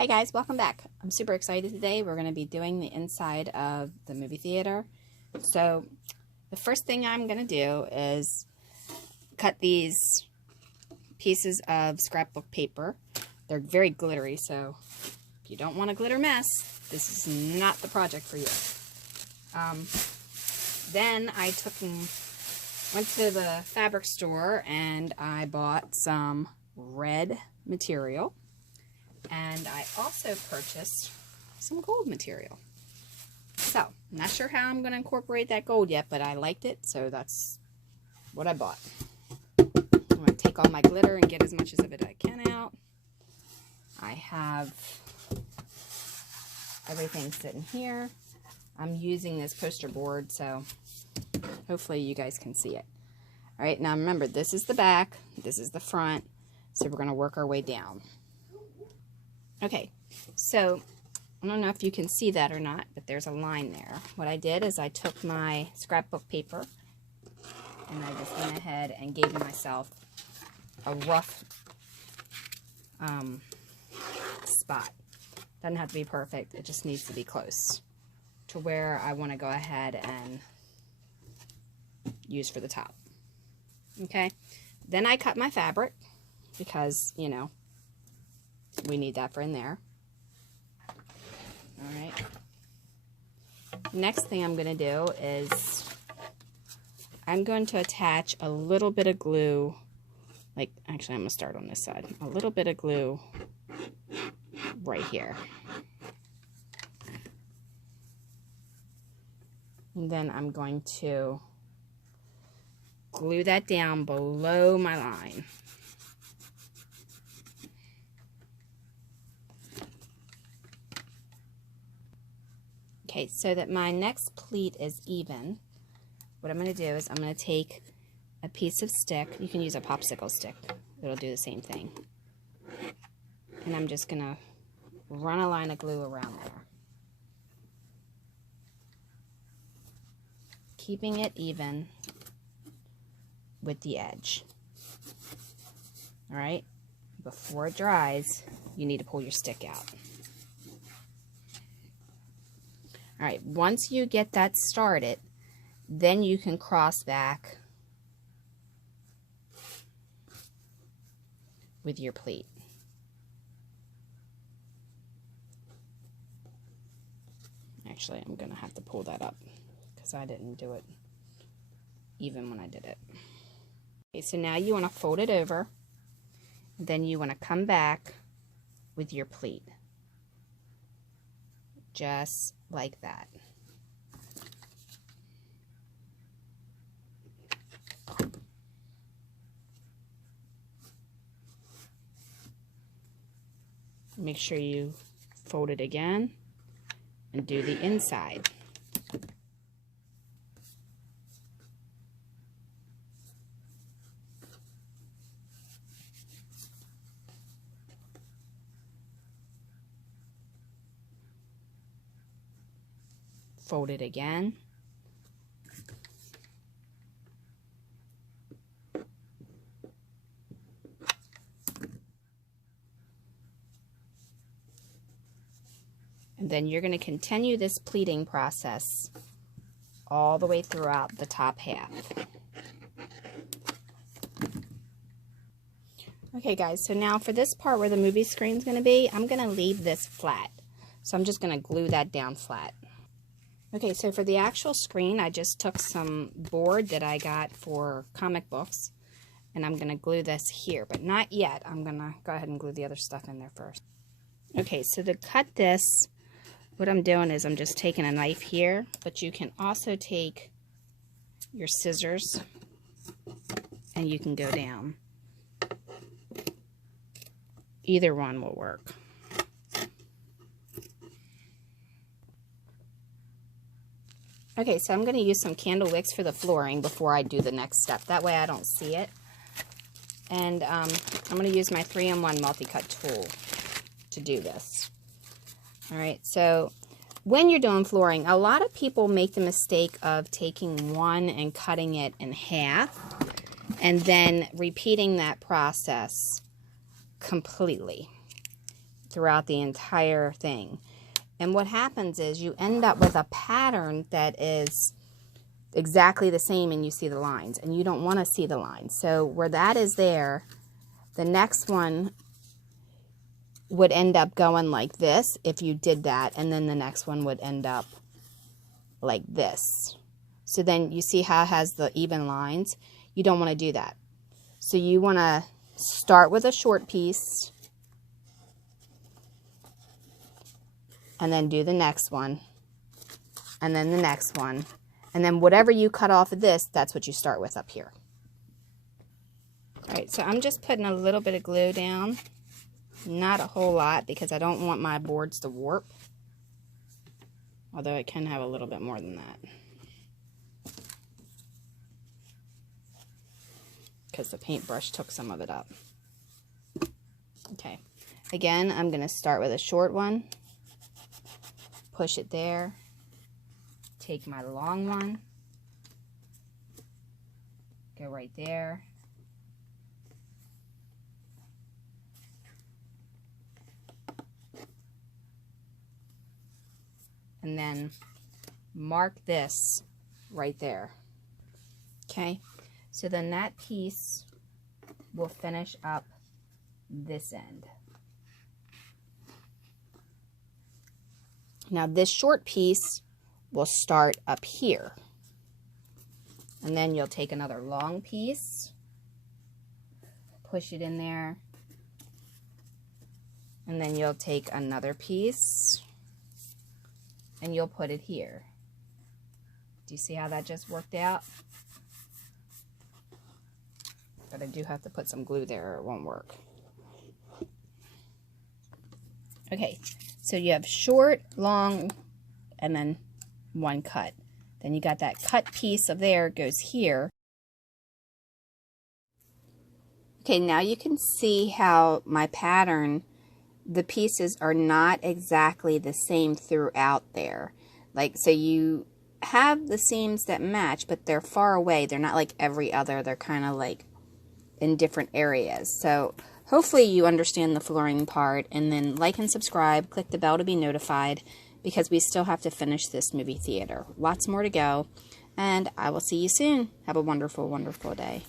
Hi guys, welcome back. I'm super excited today. We're going to be doing the inside of the movie theater. So the first thing I'm going to do is cut these pieces of scrapbook paper. They're very glittery, so if you don't want a glitter mess, this is not the project for you. Then I went to the fabric store and I bought some red material. And I also purchased some gold material. So, I'm not sure how I'm going to incorporate that gold yet, but I liked it, so that's what I bought. I'm going to take all my glitter and get as much of it as I can out. I have everything sitting here. I'm using this poster board, so hopefully you guys can see it. Alright, now remember, this is the back, this is the front, so we're going to work our way down. Okay, so I don't know if you can see that or not, but there's a line there. What I did is I took my scrapbook paper and I just went ahead and gave myself a rough spot. Doesn't have to be perfect, it just needs to be close to where I want to go ahead and use for the top. Okay, then I cut my fabric because, you know, we need that for in there. Alright. Next thing I'm going to do is I'm going to attach a little bit of glue. Like, actually, I'm going to start on this side. A little bit of glue right here. And then I'm going to glue that down below my line. Okay, so that my next pleat is even, what I'm going to do is I'm going to take a piece of stick. You can use a popsicle stick. It'll do the same thing. And I'm just going to run a line of glue around there. Keeping it even with the edge. Alright? Before it dries, you need to pull your stick out. Alright, once you get that started, then you can cross back with your pleat. Actually, I'm going to have to pull that up because I didn't do it even when I did it. Okay, so now you want to fold it over, then you want to come back with your pleat. Just like that. Make sure you fold it again and do the inside. Fold it again. And then you're going to continue this pleating process all the way throughout the top half. Okay guys, so now for this part where the movie screen is going to be, I'm going to leave this flat. So I'm just going to glue that down flat. Okay, so for the actual screen, I just took some board that I got for comic books, and I'm going to glue this here, but not yet. I'm going to go ahead and glue the other stuff in there first. Okay, so to cut this, what I'm doing is I'm just taking a knife here, but you can also take your scissors, and you can go down. Either one will work. Okay, so I'm going to use some candle wicks for the flooring before I do the next step. That way I don't see it. And I'm going to use my 3-in-1 multi-cut tool to do this. Alright, so when you're doing flooring, a lot of people make the mistake of taking one and cutting it in half and then repeating that process completely. throughout the entire thing. And what happens is you end up with a pattern that is exactly the same, and you see the lines, and you don't want to see the lines. So where that is there, the next one would end up going like this if you did that, and then the next one would end up like this. So then you see how it has the even lines? You don't want to do that. So you want to start with a short piece, and then do the next one, and then the next one, and then whatever you cut off of this, that's what you start with up here. Alright, so I'm just putting a little bit of glue down. Not a whole lot, because I don't want my boards to warp. Although it can have a little bit more than that. Because the paintbrush took some of it up. Okay. Again, I'm going to start with a short one. Push it there. Take my long one. Go right there. And then mark this right there. Okay, so then that piece will finish up this end. Now this short piece will start up here. And then you'll take another long piece, push it in there, and then you'll take another piece, and you'll put it here. Do you see how that just worked out? But I do have to put some glue there or it won't work. Okay, so you have short, long, and then one cut. Then you got that cut piece of there goes here. Okay, now you can see how my pattern, the pieces are not exactly the same throughout there. Like, so you have the seams that match, but they're far away. They're not like every other. They're kind of like in different areas. So hopefully you understand the flooring part, and then like and subscribe, click the bell to be notified, because we still have to finish this movie theater. Lots more to go, and I will see you soon. Have a wonderful, wonderful day.